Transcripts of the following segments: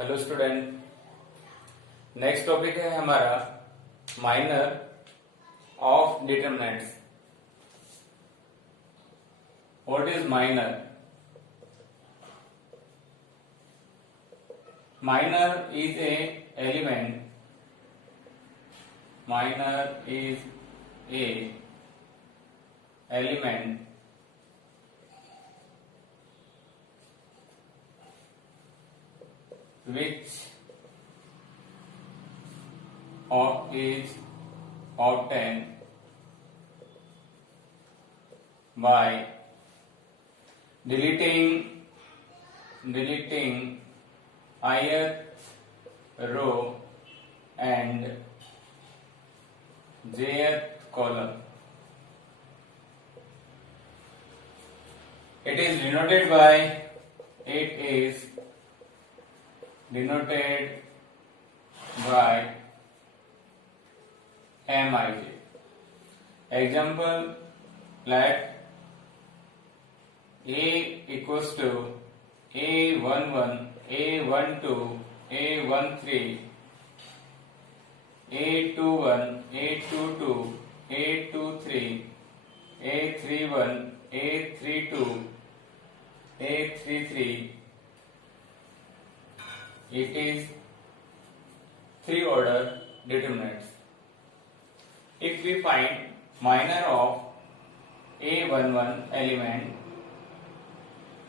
Hello student, next topic है हमारा minor of determinants. What is minor? Minor is a element, minor is a element which is obtained by deleting ith row and jth column. It is denoted by Mij. Example, let A equals to A11, A12, A13, A21, A22, A23, A31, A32, A33. It is three order determinants. If we find minor of A11 element,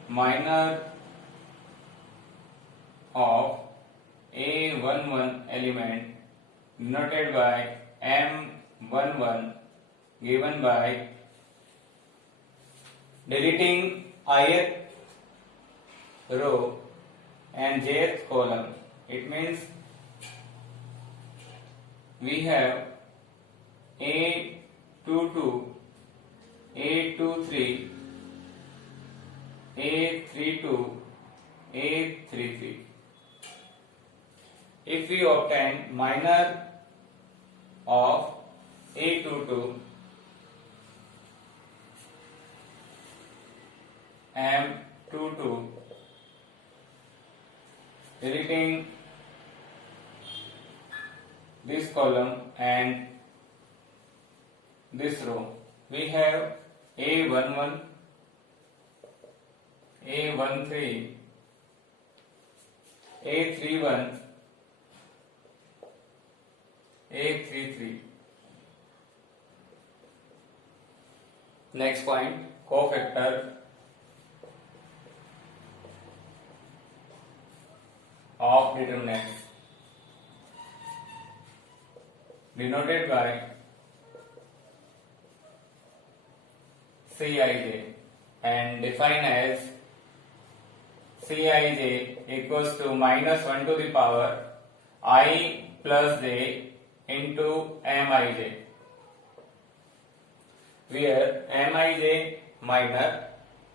minor of A11 element denoted by M11 given by deleting ith row and jth column. It means we have A22, A23, A32, A33. If we obtain minor of A22, M22, deleting this column and this row, we have A11, A13, A31, A33. Next point, cofactor of determinants denoted by Cij and defined as Cij equals to minus 1 to the power I plus j into Mij, where Mij minor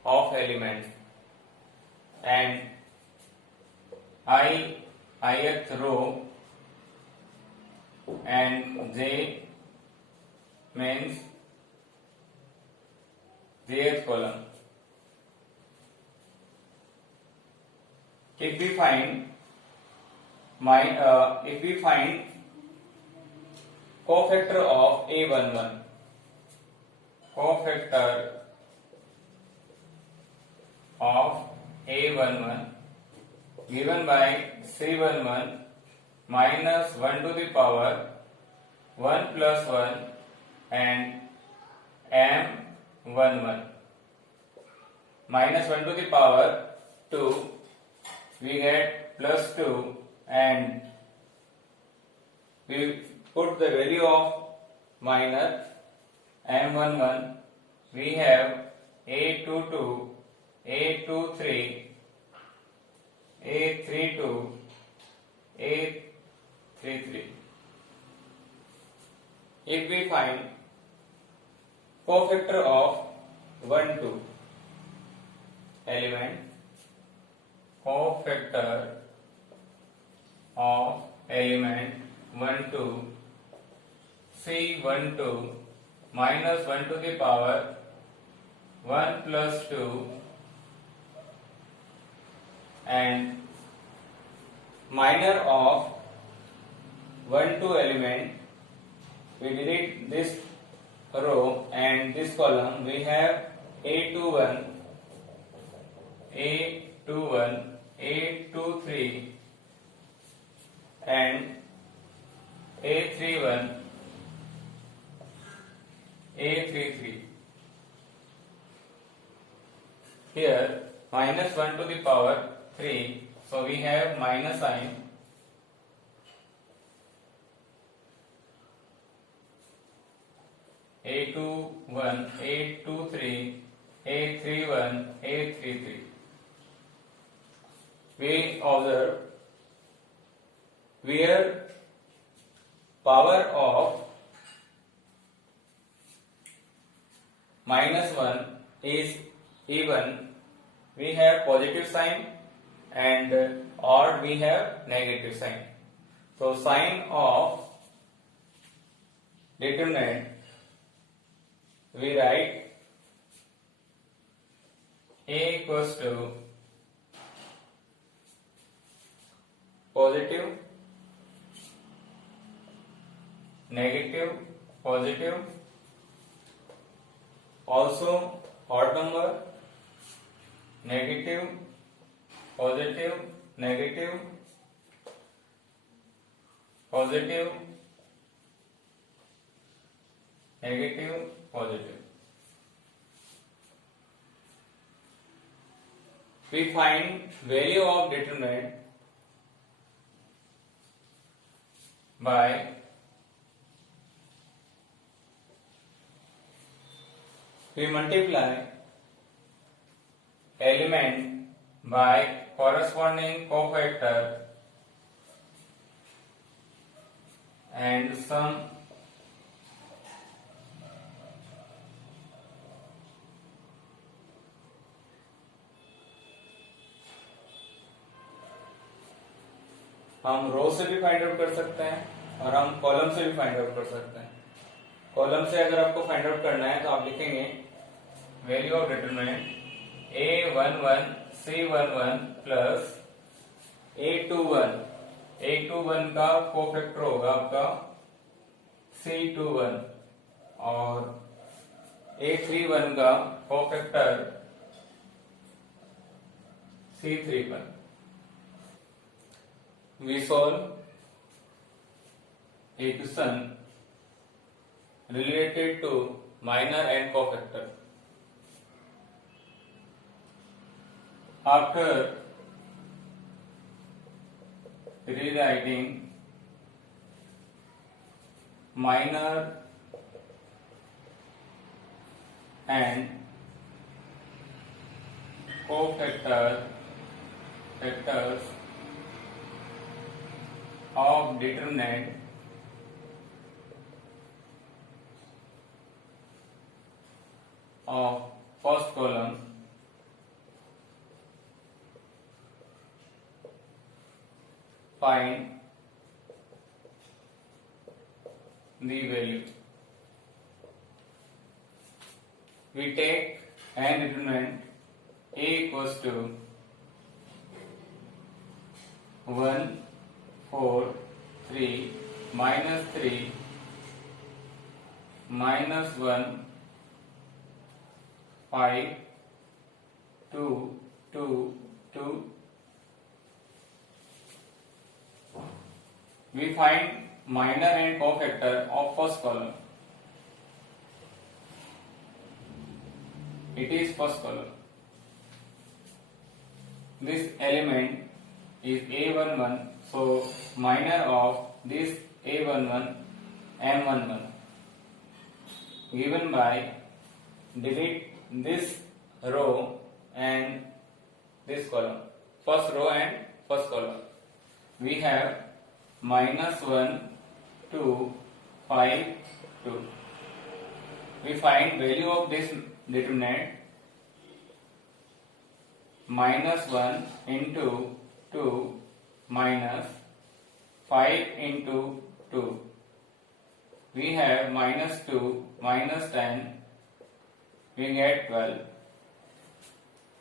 of elements and ith row and j means jth column. If we find cofactor of A11, cofactor of A11 given by C11 minus 1 to the power 1 plus 1 and M11 minus 1 to the power 2, we get plus 2 and we put the value of minor M11, we have A22, A23, A32, A33. If we find cofactor of 1, 2 element, cofactor of element 1, 2, C12 minus 1 to the power 1 plus 2 and minor of 1 2 element, we delete this row and this column. We have A21, A21, A23 and A31, A33. Here minus 1 to the power 3, so we have minus sign. A21, A23, A31, A33. We observe where power of minus 1 is even, we have positive sign, and odd we have negative sign. So sign of determinant, we write A equals to positive, negative, positive, also odd number, negative, positive, negative, positive, negative, positive. We find value of determinant by we multiply element by corresponding cofactor and sum हम रो से भी find out कर सकते हैं और हम column से भी फाइंड आउट कर सकते हैं। कॉलम से अगर आपको फाइंड आउट करना है तो आप लिखेंगे value of determinant A11 C11 plus A21, A21 का कोफैक्टर होगा आपका C21 और A31 का cofactor C31. We solve a question related to minor and cofactor. After rewriting minor and factors of determinant of first column, find the value. We take an determinant A equals to 1 4 3 minus 3 minus 1 5 2 2 2. We find minor and cofactor of first column. It is first column. This element is A11, so minor of this A11 M11 given by delete this row and this column, first row and first column. We have minus 1 2 5 2. We find value of this determinant minus 1 into 2 minus 5 into 2. We have minus 2 minus 10, we get 12.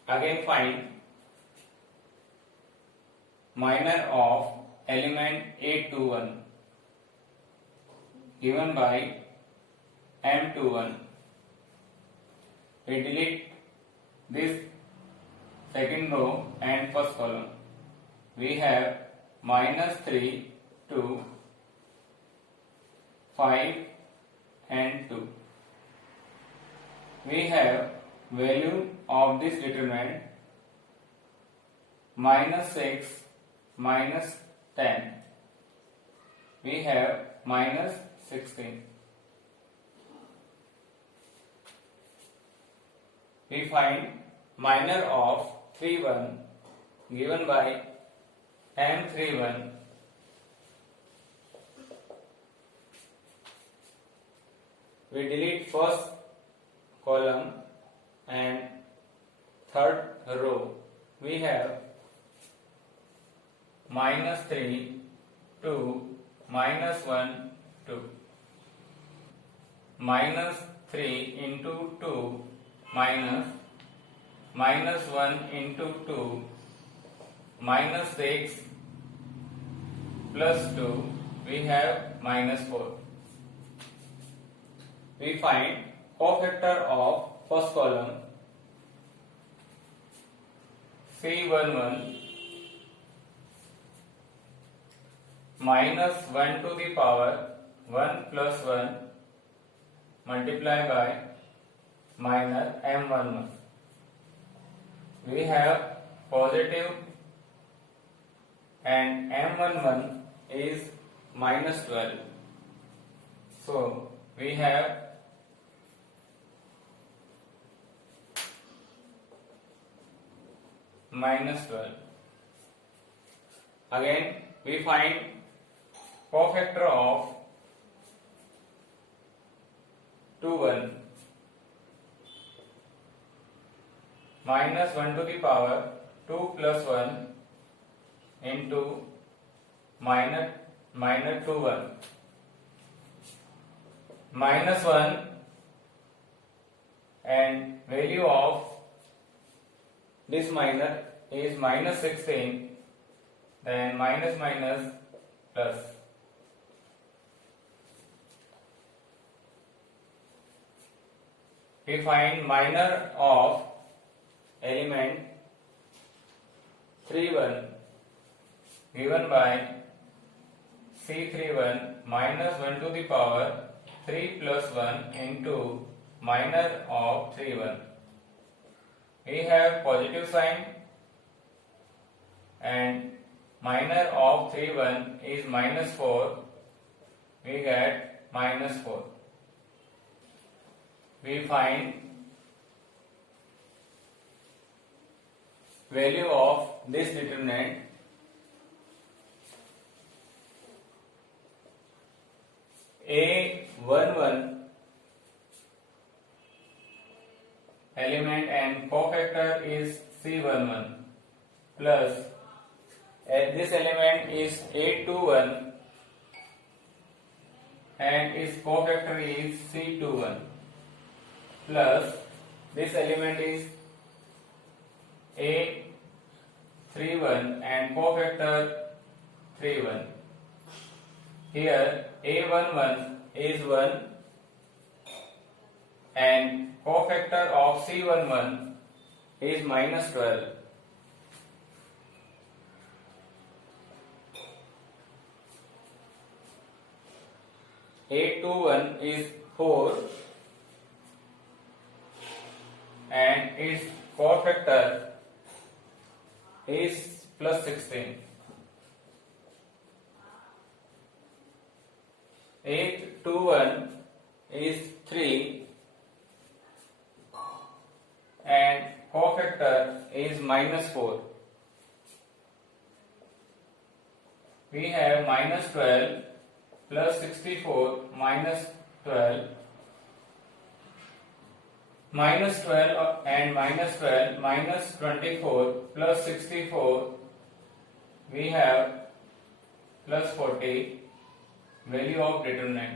Again find minor of element A21 given by M21. We delete this second row and first column. We have -3, 2, 5 and 2. We have value of this determinant -6, -10. We have -16. We find minor of 31 given by M31. We delete first column and third row. We have -3, 2, -1, 2. -3 into 2 -1 into 2 -6 plus 2, we have -4. We find cofactor of first column C11 -1 to the power 1 plus 1 multiplied by minus M11. We have positive and M11 is -12. So we have -12. Again we find cofactor of 21 -1 to the power 2 plus 1 into minus 21. -1 and value of this minor is -16, then minus plus. We find minor of element 31 given by C31 -1 to the power 3 plus 1 into minor of 31. We have positive sign and minor of 31 is -4. We get -4. We find value of this determinant A11 element and cofactor is C11 plus this element is A21 and its cofactor is C21 plus this element is A31 and cofactor 31. Here A11 is 1 and cofactor of C11 is -12. A21 is 4 and its cofactor is +16. A21 is 3 and cofactor is -4. We have -12 plus 64 -12. -12 and -12 -24 plus 64, we have +40. Value of determinant